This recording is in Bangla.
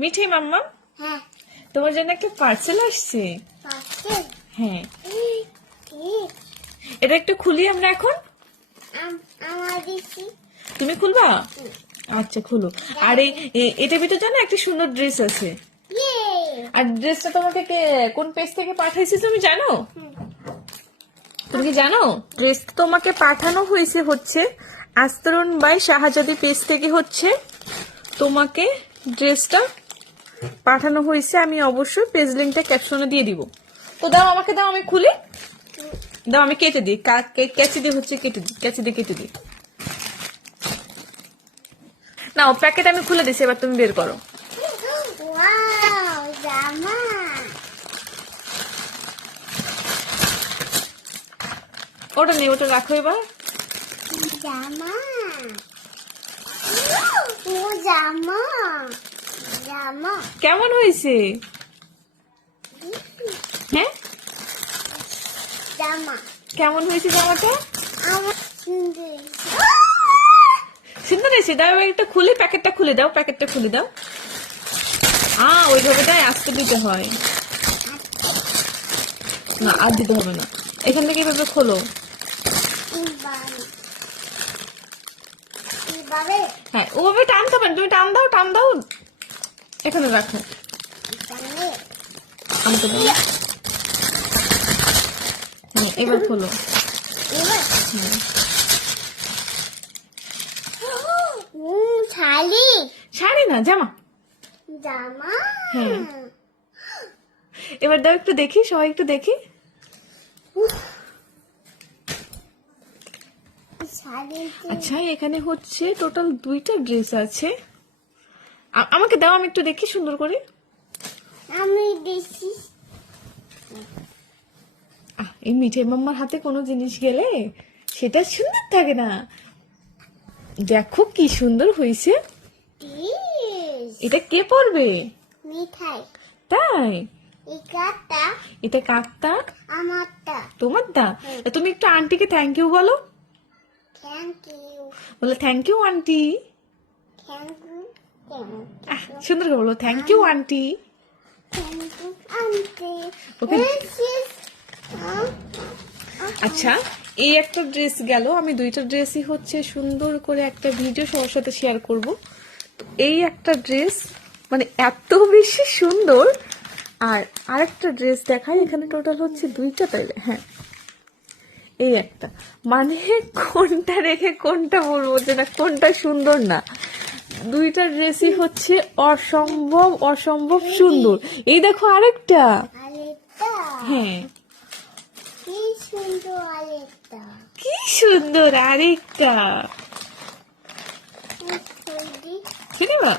মিঠি মাম্মা, হ্যাঁ তোমার জন্য একটা পার্সেল আসছে। পার্সেল হ্যাঁ, ঠিক এটা একটু খুলি আমরা এখন। আমার দিছি তুমি খুলবা? আচ্ছা খুলো। আর এটার ভিতরে জানো একটা সুন্দর ড্রেস আছে। ইয়ে আর ড্রেসটা তোমাকে কোন পেজ থেকে পাঠাইছে তুমি জানো? তুমি কি জানো ড্রেস তোমাকে পাঠানো হচ্ছে আস্তরণ বাই শাহজাদি পেজ থেকে তোমাকে ড্রেসটা পাঠানো হয়েছে। আমি অবশ্যই পেজ লিংকটা ক্যাপশনে দিয়ে দিব। তো দাও, আমাকে দাও, আমি খুলি। দাও, আমি কেটে দিই। কেচি দিয়ে কেচি দিয়ে কেটে দিই। নাও, প্যাকেট আমি খুলে দিছি, এবার তুমি বের করো। ওয়াও জামা ওটা নেই, ওটা রাখো এবার। জামা ও জামা জামা কেমন হয়েছে? হ্যাঁ, জামা কেমন হয়েছে জামাটা? আমার সুন্দর সুন্দর হয়েছে। দাও, একটা খুলে প্যাকেটটা খুলে দাও, প্যাকেটটা খুলে দাও। ওইভাবে তাই আস্তে দিতে হয় না, আর দিতে হবে না। এখান থেকে এভাবে খোলো। কিভাবে হ্যাঁ, ওভাবে টানতে পারেন, তুমি টান দাও, টান দাও। এখানে রাখো, জানলে আনতে দাও। হ্যাঁ, এবার খোলো। এবার হ্যাঁ, শাড়ি শাড়ি না, জামা। জামা হ্যাঁ, এবার দাও, একটু দেখি, সবাই একটু দেখি। শাড়ি আচ্ছা, এখানে টোটাল 2টা ড্রেস আছে। আমাকে দাও, আমি একটু দেখি সুন্দর করে। আমি বেশি এই মিঠাই মাম্মার হাতে কোনো জিনিস গেলে সেটা সুন্দর থাকে না। দেখো কি সুন্দর হয়েছে। এটা কে পরবে? মিঠাই তাই? একাটা এটা কাকটা? আমারটা তোমার দা? তুমি একটু আন্টিকে থ্যাংক ইউ বলো। থ্যাংক ইউ বলে thank you aunty. Thank you সুন্দর করে বলো, thank you aunty. Thank you aunty okay. আচ্ছা, এই একটা ড্রেস গেল। আমি 2টা ড্রেসই সুন্দর করে একটা ভিডিও সবার সাথে শেয়ার করব। এই একটা ড্রেস মানে এত বেশি সুন্দর। আর আরেকটা ড্রেস দেখাই, এখানে টোটাল 2টা, তাইলে হ্যাঁ এই একটা। মানে কোনটা রেখে কোনটা বলবো যে না কোনটা সুন্দর না। 2টা ড্রেসই অসম্ভব সুন্দর। এই দেখো আরেকটা। আরেকটা হ্যাঁ, কি সুন্দর আরেকটা কি সুন্দর আরেকটা। খুলদি শুনিবা?